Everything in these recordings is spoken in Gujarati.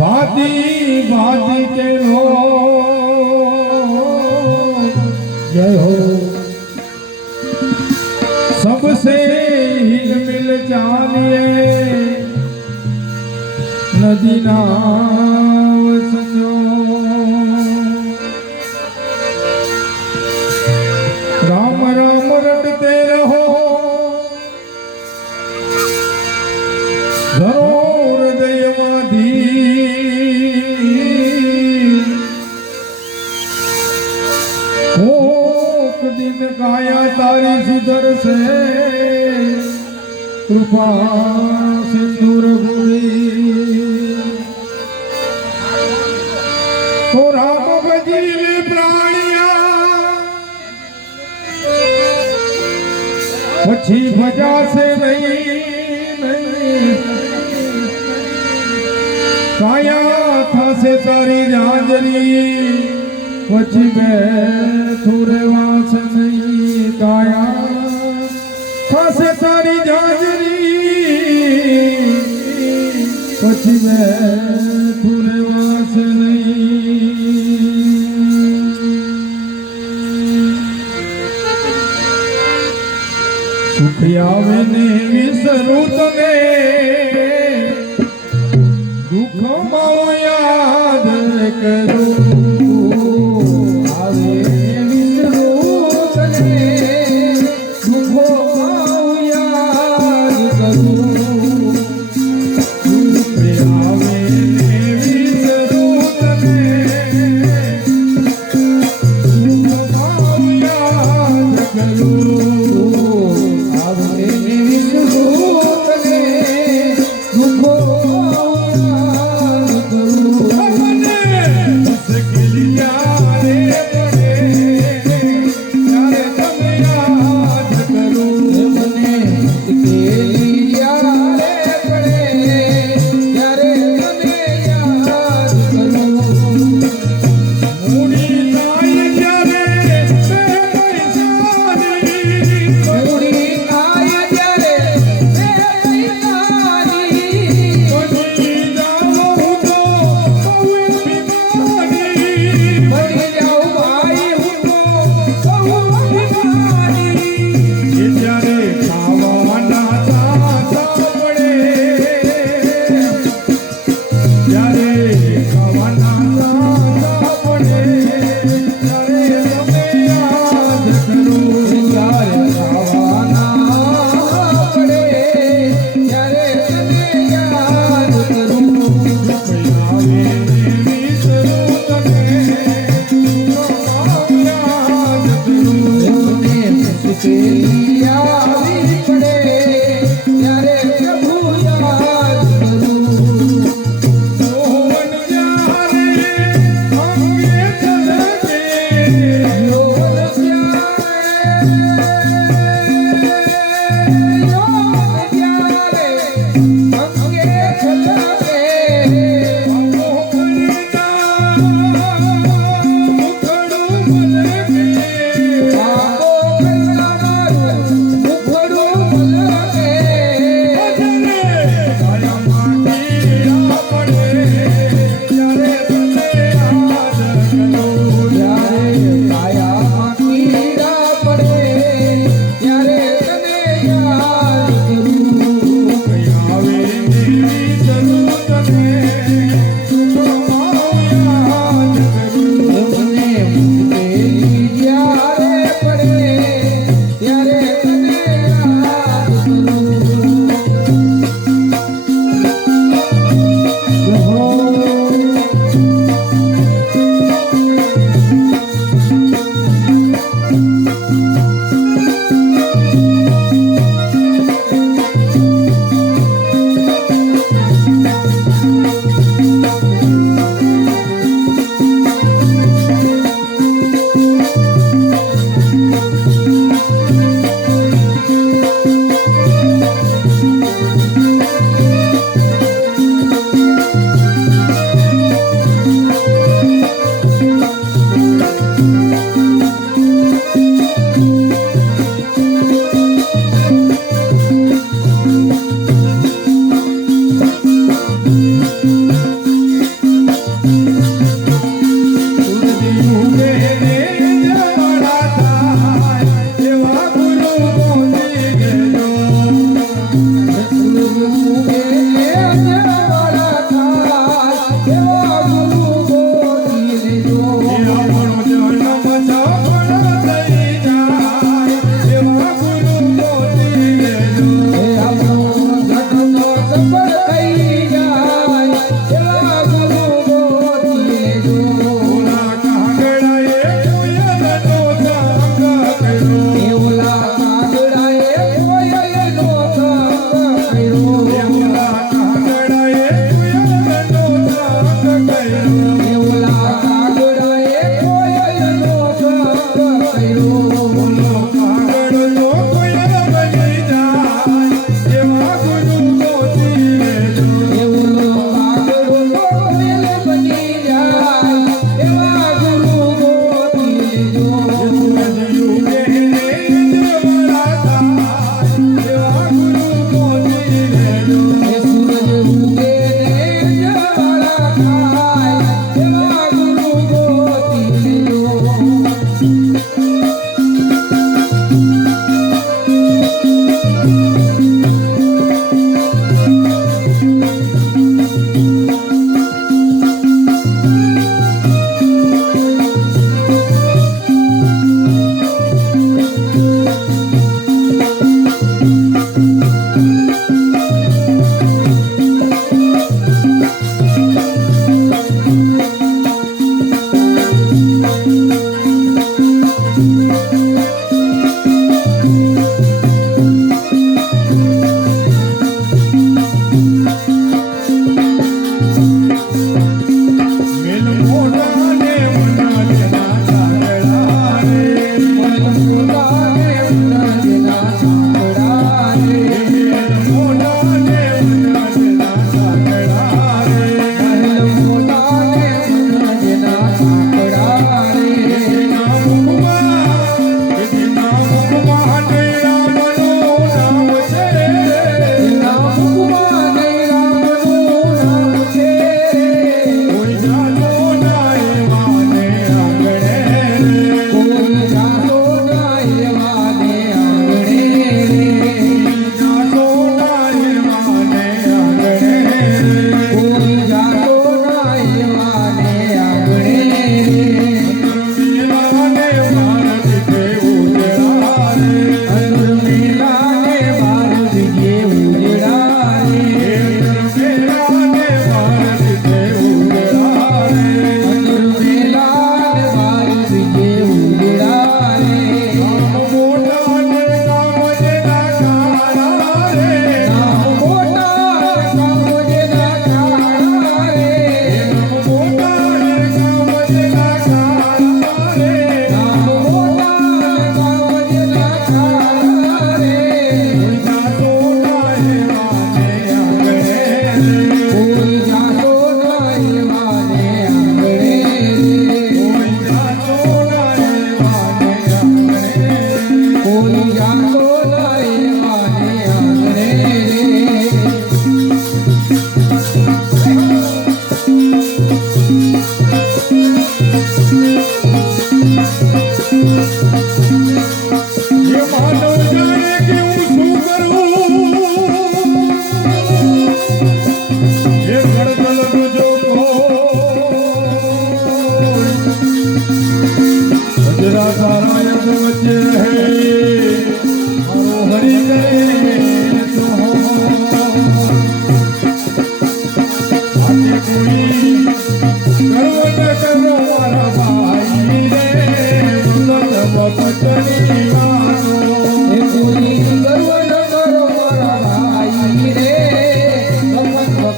भांति भांति के लोग जय हो सबसे हिल मिल जानिए नदी नाव संजो राम राम रटते रहो जरूर हृदयमाधी कोक दिन काया तारी सुधर से कृपा सिंदूर गुरी तो राम भजील प्राणिया पछी भजा से नहीं काया था से तारी राजरी पछी थोड़े वास नहीं काया था से तारी जाजरी पछी थोड़े वास नहीं सुख आवे ने विसरू तने दुख माओ याद करो आवे विसरू तने दुख माओ याद करो सुख आवे ने विसरू तने दुख माओ याद करो आवे विसरू तने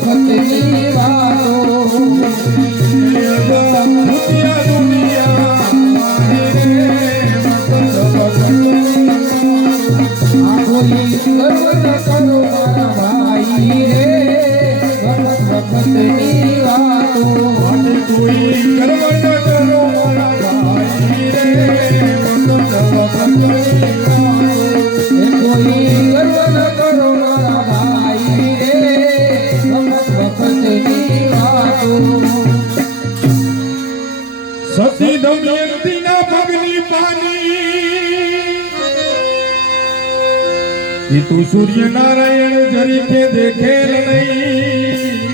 વખતની વાતો ભૂતિયા દુનિયા માહી રે વખત વખતની આ કોઈ ગર્વ ન કરો મારા ભાઈ રે વખત વખતની વાતો અને કોઈ ગર્વ ન કરો મારા ભાઈ રે વખત વખતની વાતો. એ કોઈ ગર્વ ન કરો મારા ભાઈ રે વખત વખતની વાતો સતી દમયંતીના પગની પાની ઈ તું સૂર્યનારાયણ જરીકે દેખેલ નહીં.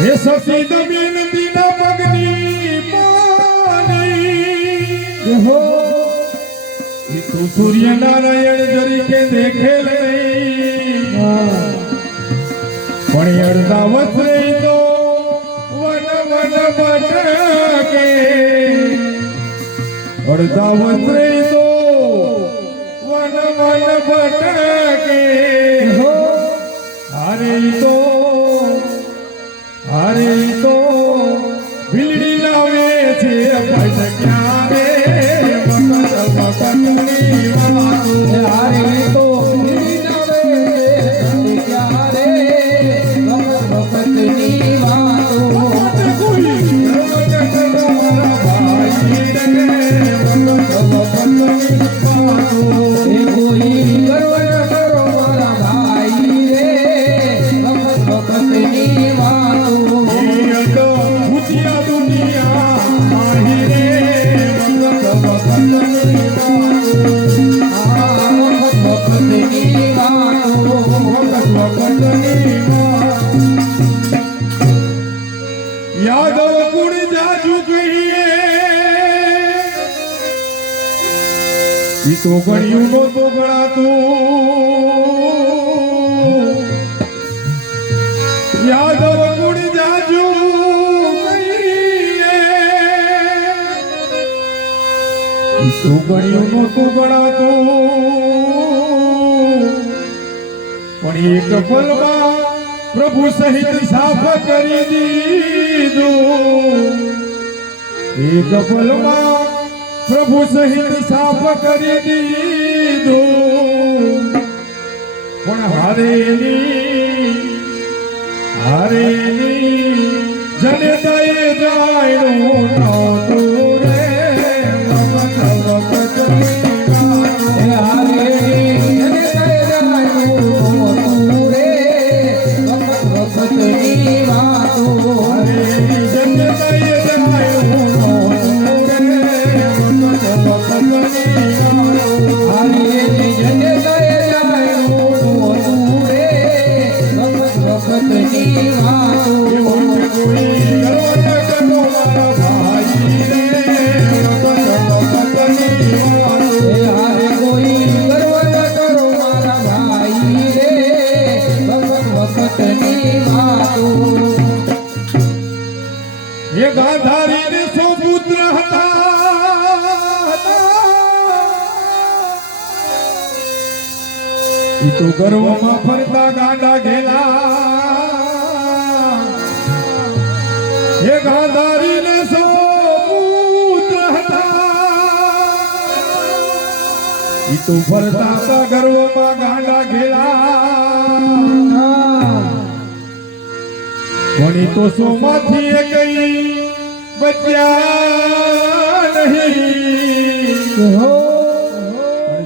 હે સતી દમયંતીના પગની પાની હો ઈ તું સૂર્યનારાયણ જરીકે દેખેલ નહીં. પણ અડધા વસ્ત્રે તો વન વન ભટકે, અડધા વસ્ત્રે તો વન વન ભટકે. હો હારે તો ભીલડી લાવે છે ભટક્યા રે વખત વખતની વાતો. હારે તો નવે ક્યારે વખત વખતની વાતો કોઈ ગર્વ ન કરો મારા ભાઈ રે વખત વખતની વાતો. એ કોઈ ગર્વ ન કરો મારા ભાઈ રે વખત વખતની વાતો ભૂતિયા દુનિયા માહી રે વખત વખતની વાતો. આ વખત વખતની વાતો વખત વખતની વાતો. યાદવ કુળ જાજુ કહીએ ઈ તો ગણ્યું નહોતું ગણાતું. યાદવ કુળ જાજુ કહીએ ઈ તો ગણ્યું નહોતું ગણાતું. પણ એક પલમાં પ્રભુ સહિત સાફ કરી દીધું. એક પલમાં પ્રભુ સહિત સાફ કરી દીધું. પણ હારેની જનતાએ જાણ્યું નહોતું રે વખત વખતની વાતો. એ હારે એને કહે જાણ્યું તું રે વખત વખતની વાતો હારેની જનતાએ જાણ્યું નહોતું રે વખત વખતની વાતો. હારી જને કહે જાણ્યું તું રે વખત વખતની વાતો કોઈ ગર્વ ન કરો મારા ભાઈ રે વખત વખતની વાતો. એ હારે કોઈ ગર્વ ન કરો મારા ભાઈ રે વખત વખતની વાતો એ ગાંધારી ને સો પુત્ર હતા. ઈ તો ગર્વમાં ફરતા ગાંડા ઘેલા. એ ગાંધારી ને સો પુત્ર હતા. ઈ તો ફરતા હતા ગર્વમાં ગાંડા ઘેલા. વણી તો સોમાંથી એ કઈ બચ્યા નહીં. હો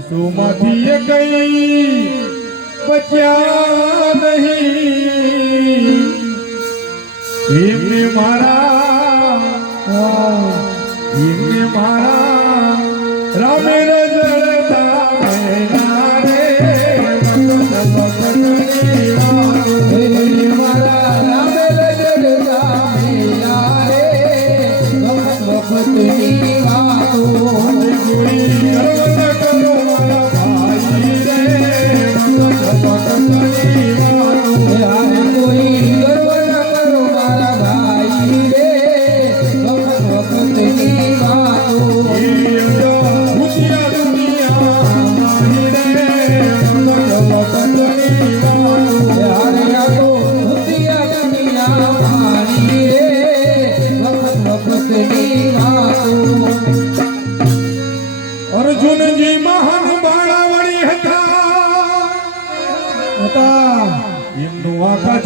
સોમાંથી એ કઈ બચ્યા નહીં. એમને મારા રામે રજળતા મેલા રે વખત વખતની વાતો. હે મારા રામે લજડતા મેલા રે વખત વખતની વાતો કોઈ ગર્વ ન કરો મારા ભાઈ રે વખત વખતની વાતો. હારે કોઈ ગર્વ ન કરો મારા ભાઈ રે વખત વખતની વાતો એ ભૂતિયા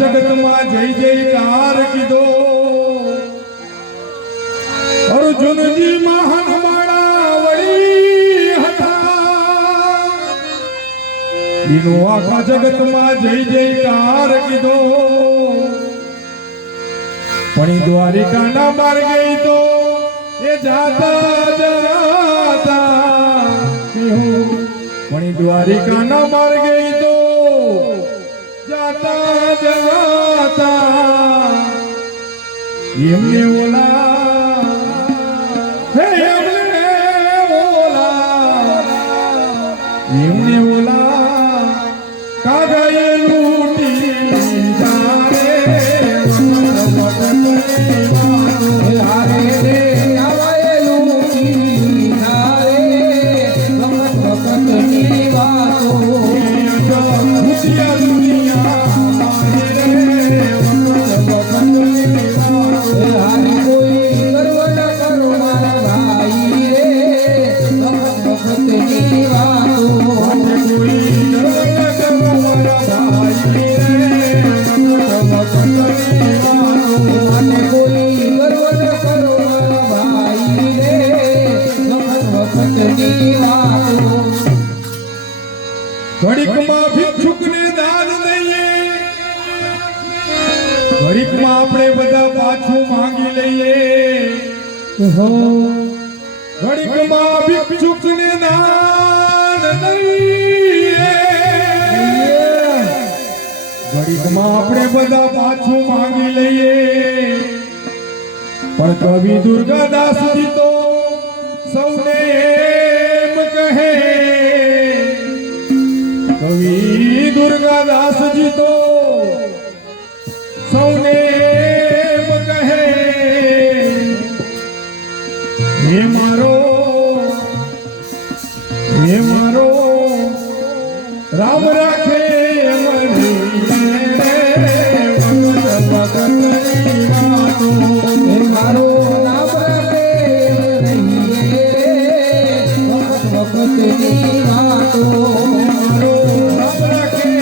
જગતમાં જય જયકાર કીધો અર્જુનજી મહાન માળા વળી હતા એનો આખા જગતમાં જય જયકાર કીધો પણ ઈ દ્વારિકાના માર્ગે તો એ જાતા જાતા પણ ઈ દ્વારિકાના માર્ગે તો જાતા જાતા એમને ઓલા હે એમને ઓલા કાગાએ લૂટી જારે હારે રે આવાએ લૂટી હારે વખત વખતની વાતો દુનિયા હારે કોઈ ગર્વ ન કરો મારા ભાઈ રે વખત વખતની વાતો કોઈ મને કોઈ ગર્વ ન કરો મારા ભાઈ રે વખત વખતની વાતો ઘડીકમાં ભિક્ષુકને દાન દઈએ ઘડીકમાં આપણે બધા પાછું માંગી લઈએ ઘડીકમાં ભિક્ષુકને દાન દઈએ ઘડીકમાં આપણે બધા પાછું માંગી લઈએ પણ કવિ દુર્ગાદાસજી તો સૌને એમ કહે કવિ દુર્ગાદાસજી તો સૌને એમ કહે હે મારો રામ રાખે મને ભગતની વાતો હે મારો નામ રાખે રહીએ વખત વખતની વાતો મારો રામ રાખે